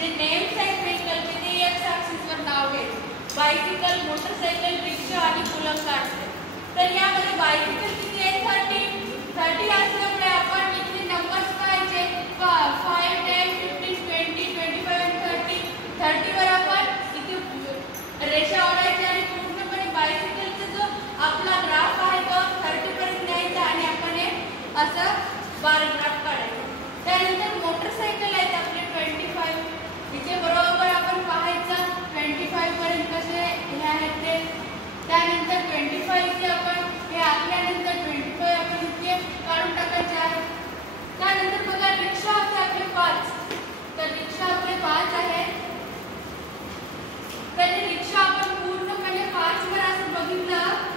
जे नेम्स आहेत व्हेकलचे ते एक्स ॲक्सिसवर नाव घ्यायचं. बायसिकल, मोटरसायकल, रिक्षा आणि पुलंग काढते. तर यामध्ये बायसिकल किती आहे? 30 असल्यामुळे आपण इथे नंबर्स पाहायचे 5, 10, 15, 20, 25 आणि 30 वर आपण इथे रेषा ओढायची आणि पूर्णपणे बायसिकलचा जो आपला ग्राफ आहे तो 30 पर्यंत न्यायचा आणि आपण हे असं बार ग्राफ काढायचा. त्यानंतर मोटरसायकल आहेत आपले 25. इथे बरोबर आपण पाहायचं 25 पर्यंत कसे हे आहेत ते. त्यानंतर 25 इथे आपण हे आखल्यानंतर 25 आपण इथे काढून टाकायचे आहे. त्यानंतर बघा रिक्षा होते आपले 5. तर रिक्षा आपले 5 आहे. तर रिक्षा आपण पूर्णपणे 5 वर असं बघितलं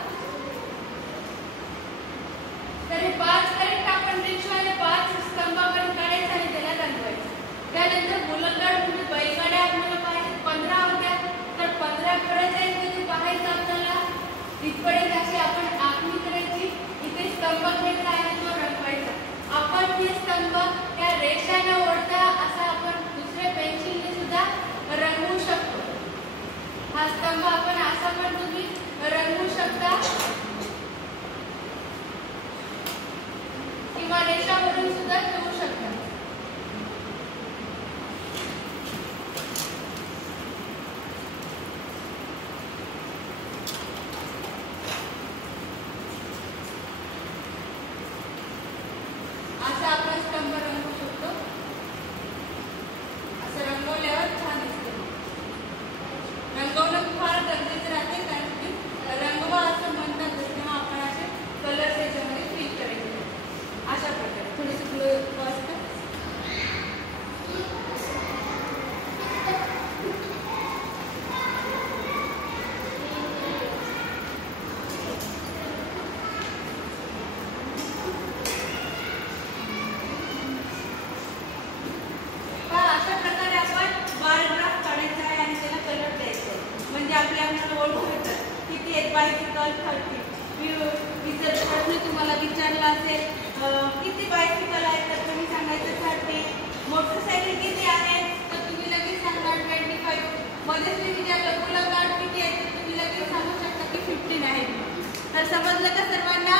तर हे 5 करेक्ट आपण रिक्षा हे 5 स्तंभापर्यंत काढायचं आणि त्याला रंगवायचं. त्यानंतर गोलंदाज म्हणजे बैलगाड्या आपल्याला पाहायचं 15 होत्या. तर 15 कडे जायचं ते पाहायचं आपल्याला. तिथपर्यंत अशी आपण आखणी करायची. इथे स्तंभ घ्यायचा आणि तो रंगवायचा. आपण हे स्तंभ त्या रेषा न ओढता असा आपण दुसऱ्या पेन्सिलने सुद्धा रंगवू शकतो. हा स्तंभ आपण असा पण तुम्ही रंगवू शकता किंवा रेषा ओढून सुद्धा ठेवू शकता. असा आपण स्तंभ रंगवू शकतो. असं रंगवल्यावर छान दिसते. रंगवणं फार गरजेचं राहते कारण की रंगवा असं म्हणतात तेव्हा आपण असे कलर्स याच्यामध्ये फिल करायचे. अशा प्रकारे थोडीशी वाचतं. अशा प्रकारे आपण बार ग्राफ काढायचा आहे आणि त्याला कलर द्यायचा आहे. म्हणजे आपल्याला ओळखू येतात किती आहेत बायसिकल 30. मी जर प्रश्न तुम्हाला विचारला असेल किती बायसिकल आहेत तर तुम्ही सांगायचं 30. मोटरसायकल किती आहेत तर तुम्ही लगेच सांगणार 25. मध्येच मी विचारलं पुलंग किती आहेत तर तुम्ही लगेच सांगू शकता की 15 आहेत. तर समजलं का सर्वांना?